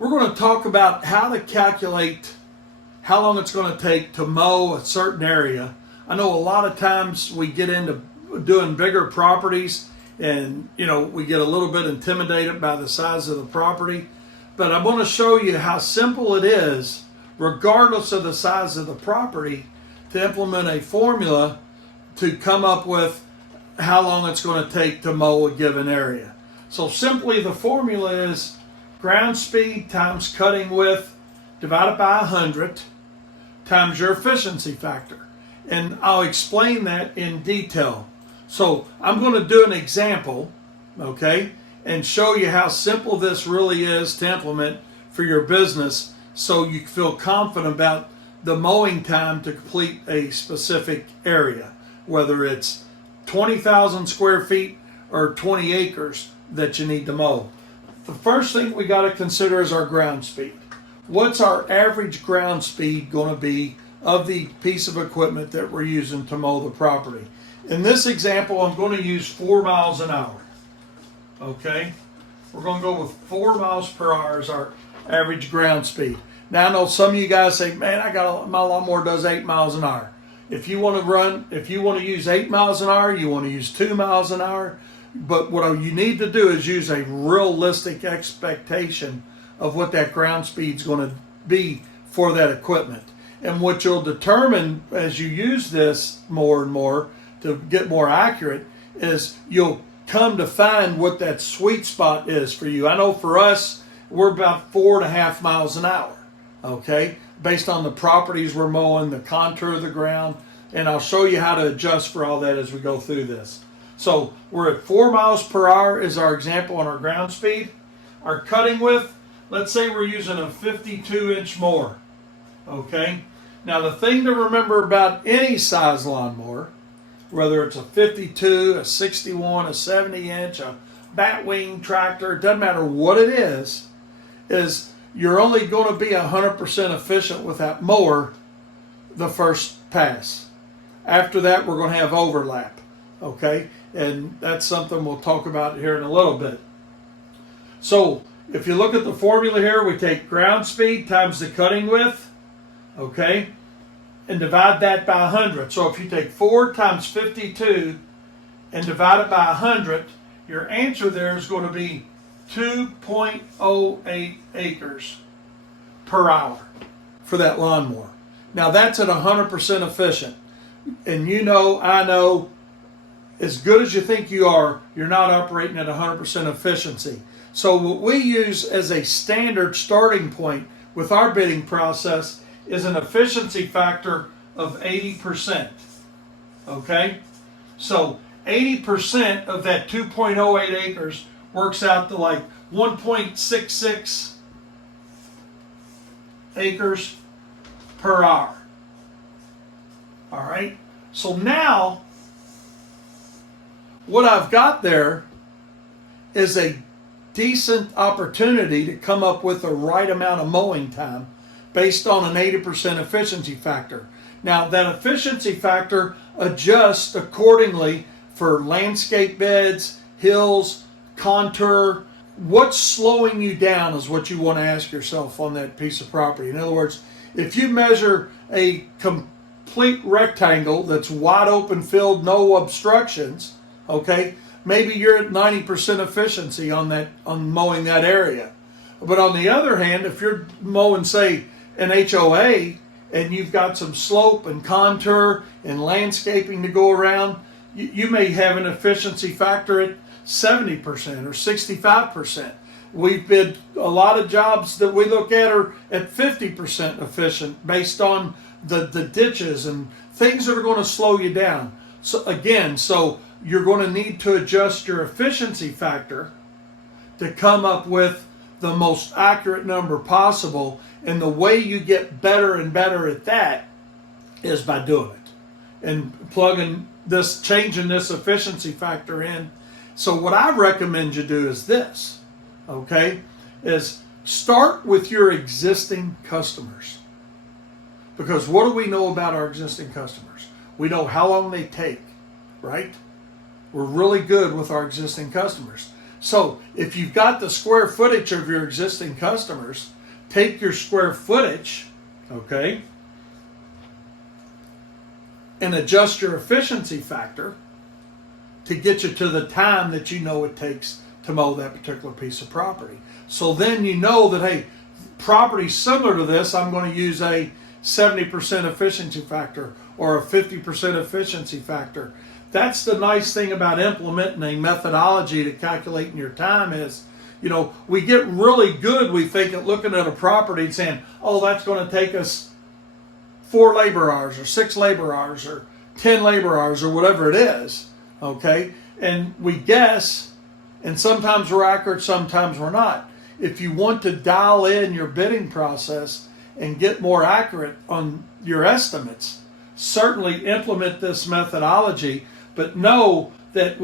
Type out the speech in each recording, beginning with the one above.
we're going to talk about how to calculate how long it's going to take to mow a certain area. I know a lot of times we get into doing bigger properties and we get a little bit intimidated by the size of the property, but I'm going to show you how simple it is, regardless of the size of the property, to implement a formula to come up with how long it's going to take to mow a given area. So simply the formula is ground speed times cutting width divided by 100 times your efficiency factor. And I'll explain that in detail. So I'm going to do an example, okay, and show you how simple this really is to implement for your business so you feel confident about the mowing time to complete a specific area, whether it's 20,000 square feet or 20 acres that you need to mow. The first thing we got to consider is our ground speed. What's our average ground speed going to be of the piece of equipment that we're using to mow the property? In this example, I'm going to use 4 miles an hour. Okay? We're going to go with 4 miles per hour as our average ground speed. Now, I know some of you guys say, man, my lawnmower does 8 miles an hour. If you want to use 8 miles an hour, you want to use 2 miles an hour. But what you need to do is use a realistic expectation of what that ground speed is going to be for that equipment. And what you'll determine as you use this more and more to get more accurate is you'll come to find what that sweet spot is for you. I know for us, we're about 4.5 miles an hour, okay, based on the properties we're mowing, the contour of the ground, and I'll show you how to adjust for all that as we go through this. So we're at 4 miles per hour is our example on our ground speed. Our cutting width, let's say we're using a 52-inch mower, okay? Now the thing to remember about any size lawnmower, whether it's a 52, a 61, a 70-inch, a batwing tractor, it doesn't matter what it is you're only going to be 100% efficient with that mower the first pass. After that, we're going to have overlap, okay? And that's something we'll talk about here in a little bit. So if you look at the formula here, we take ground speed times the cutting width, okay, and divide that by 100. So if you take 4 times 52 and divide it by 100, your answer there is going to be 2.08 acres per hour for that lawnmower. Now that's at 100% efficient. And I know, as good as you think you are, you're not operating at 100% efficiency. So what we use as a standard starting point with our bidding process is an efficiency factor of 80%. Okay? So 80% of that 2.08 acres works out to like 1.66 acres per hour. All right? So now, what I've got there is a decent opportunity to come up with the right amount of mowing time based on an 80% efficiency factor. Now, that efficiency factor adjusts accordingly for landscape beds, hills, contour. What's slowing you down is what you want to ask yourself on that piece of property. In other words, if you measure a complete rectangle that's wide open field, no obstructions, okay, maybe you're at 90% efficiency on mowing that area. But on the other hand, if you're mowing, say, an HOA and you've got some slope and contour and landscaping to go around, you may have an efficiency factor at 70% or 65%. We've bid a lot of jobs that we look at are at 50% efficient based on the ditches and things that are going to slow you down. So you're going to need to adjust your efficiency factor to come up with the most accurate number possible. And the way you get better and better at that is by doing it and changing this efficiency factor in. So what I recommend you do is this, okay, is start with your existing customers. Because what do we know about our existing customers? We know how long they take, right? We're really good with our existing customers. So if you've got the square footage of your existing customers, take your square footage, okay, and adjust your efficiency factor to get you to the time that you know it takes to mow that particular piece of property. So then you know that, hey, property similar to this, I'm going to use a 70% efficiency factor or a 50% efficiency factor. That's the nice thing about implementing a methodology to calculating your time is, we get really good, we think, at looking at a property and saying, oh, that's going to take us 4 labor hours or 6 labor hours or 10 labor hours or whatever it is, okay? And we guess, and sometimes we're accurate, sometimes we're not. If you want to dial in your bidding process and get more accurate on your estimates, certainly implement this methodology, but know that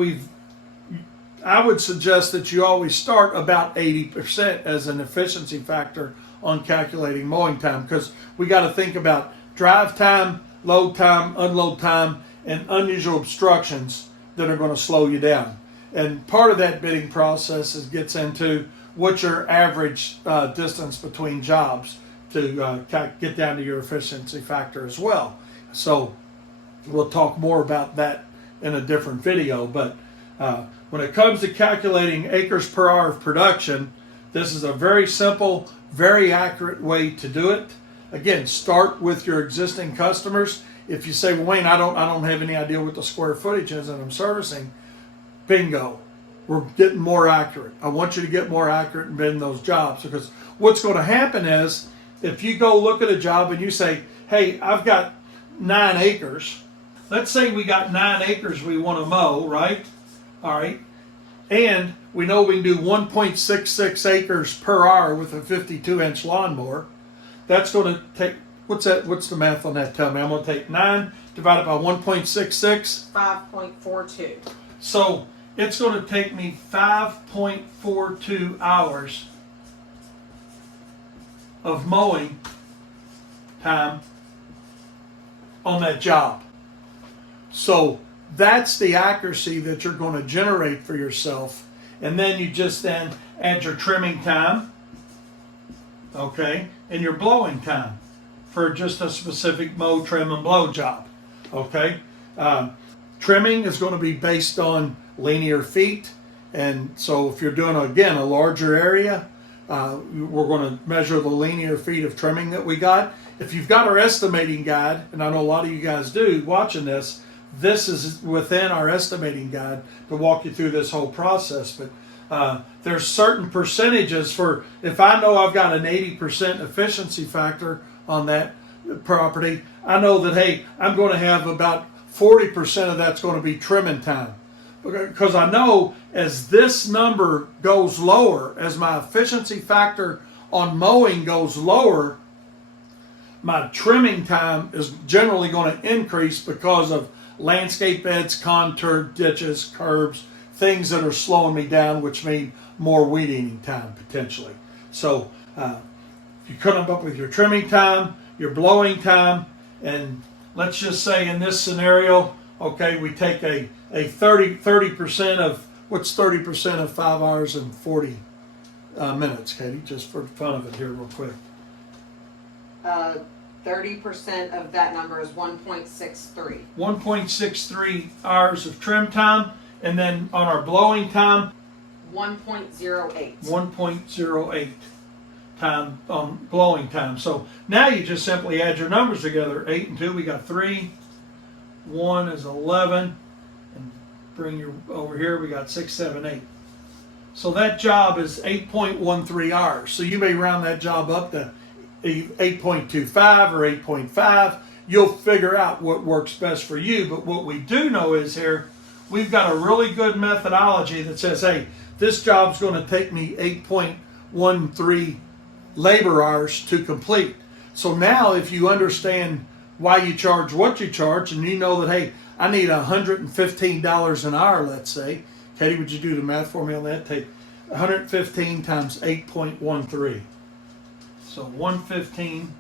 I would suggest that you always start about 80% as an efficiency factor on calculating mowing time, because we got to think about drive time, load time, unload time, and unusual obstructions that are going to slow you down. And part of that bidding process gets into what's your average distance between jobs to get down to your efficiency factor as well. So we'll talk more about that in a different video. But when it comes to calculating acres per hour of production, this is a very simple, very accurate way to do it. Again, start with your existing customers. If you say, well, Wayne, I don't have any idea what the square footage is that I'm servicing, bingo. We're getting more accurate. I want you to get more accurate in bidding those jobs, because what's going to happen is if you go look at a job and you say, hey, I've got 9 acres. Let's say we got 9 acres we want to mow, right? All right. And we know we can do 1.66 acres per hour with a 52-inch lawnmower. That's going to take, what's the math on that? Tell me. I'm going to take 9 divided by 1.66. 5.42. So it's going to take me 5.42 hours of mowing time on that job. So that's the accuracy that you're going to generate for yourself. And then you just then add your trimming time, okay, and your blowing time for just a specific mow, trim, and blow job, okay? Trimming is going to be based on linear feet. And so if you're doing, again, a larger area, we're going to measure the linear feet of trimming that we got. If you've got our estimating guide, and I know a lot of you guys do watching this, this is within our estimating guide to walk you through this whole process. But there's certain percentages for, if I know I've got an 80% efficiency factor on that property, I know that, hey, I'm going to have about 40% of that's going to be trimming time. Because I know as this number goes lower, as my efficiency factor on mowing goes lower, my trimming time is generally going to increase because of landscape beds, contour ditches, curbs, things that are slowing me down, which mean more weed eating time potentially. So you come up with your trimming time, your blowing time, and let's just say in this scenario, okay, we take a 30% of, what's 30% of 5 hours and 40 minutes, Katie, just for the fun of it here real quick. 30% of that number is 1.63. 1.63 hours of trim time, and then on our blowing time, 1.08. 1.08 time on blowing time. So now you just simply add your numbers together. 8 and 2, we got 3. 1 is 11. And bring your over here, we got 6, 7, 8. So that job is 8.13 hours. So you may round that job up to 8.25 or 8.5. You'll figure out what works best for you. But what we do know is here, we've got a really good methodology that says, hey, this job's going to take me 8.13 labor hours to complete. So now if you understand why you charge what you charge, and you know that, hey, I need $115 an hour, let's say. Katie, would you do the math for me on that? Take 115 times 8.13. So 115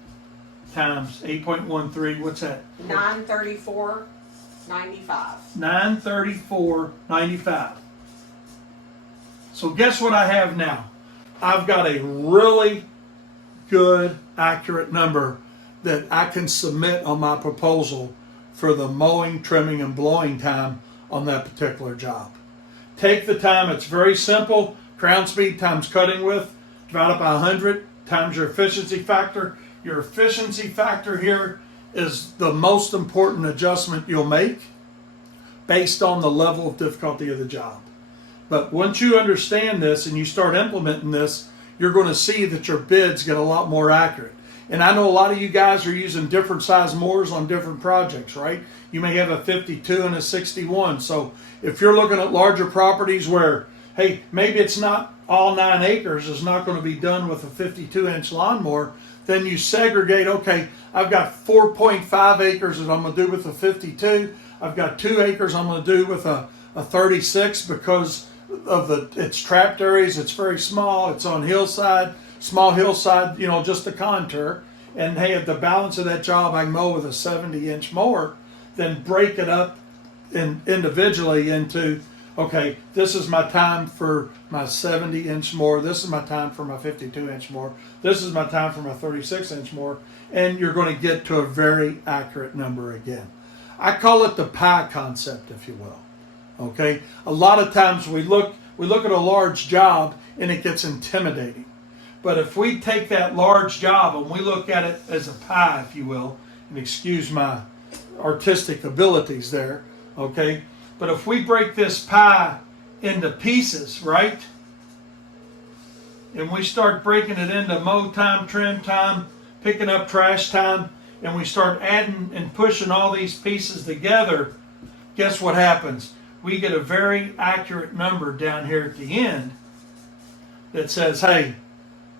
times 8.13, what's that? 934.95. 934.95. So guess what I have now? I've got a really good, accurate number that I can submit on my proposal for the mowing, trimming, and blowing time on that particular job. Take the time, it's very simple. Crown speed times cutting width, divided by 100 times your efficiency factor. Your efficiency factor here is the most important adjustment you'll make based on the level of difficulty of the job. But once you understand this and you start implementing this, you're going to see that your bids get a lot more accurate. And I know a lot of you guys are using different size mowers on different projects, right? You may have a 52 and a 61. So if you're looking at larger properties where, hey, maybe it's not all 9 acres is not going to be done with a 52-inch lawnmower, then you segregate, okay, I've got 4.5 acres that I'm going to do with a 52. I've got 2 acres I'm going to do with a 36 because of its trapped areas. It's very small. It's on hillside, small hillside, just a contour. And hey, at the balance of that job, I can mow with a 70-inch mower. Then break it up individually into, okay, this is my time for my 70-inch mower. This is my time for my 52-inch mower. This is my time for my 36-inch mower. And you're going to get to a very accurate number again. I call it the pie concept, if you will. Okay, a lot of times we look at a large job and it gets intimidating. But if we take that large job and we look at it as a pie, if you will, and excuse my artistic abilities there, okay, but if we break this pie into pieces, right, and we start breaking it into mow time, trim time, picking up trash time, and we start adding and pushing all these pieces together, guess what happens? We get a very accurate number down here at the end that says, hey,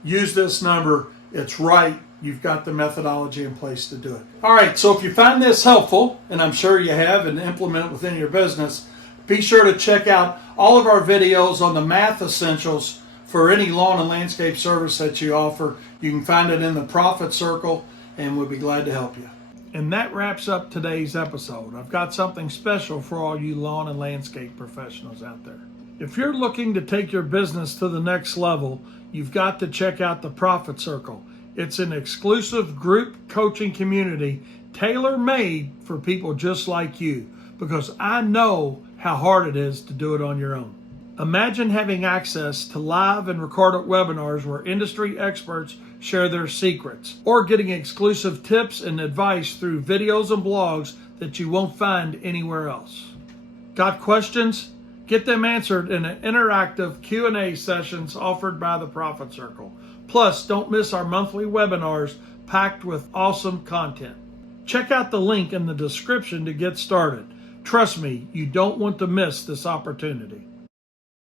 use this number, it's right, you've got the methodology in place to do it. All right, so if you find this helpful, and I'm sure you have, and implement it within your business, be sure to check out all of our videos on the math essentials for any lawn and landscape service that you offer. You can find it in the Profit Circle, and we'll be glad to help you. And that wraps up today's episode. I've got something special for all you lawn and landscape professionals out there. If you're looking to take your business to the next level, you've got to check out the Profit Circle. It's an exclusive group coaching community tailor-made for people just like you, because I know how hard it is to do it on your own. Imagine having access to live and recorded webinars where industry experts share their secrets, or getting exclusive tips and advice through videos and blogs that you won't find anywhere else. Got questions? Get them answered in an interactive Q&A sessions offered by the Profit Circle. Plus, don't miss our monthly webinars packed with awesome content. Check out the link in the description to get started. Trust me, you don't want to miss this opportunity.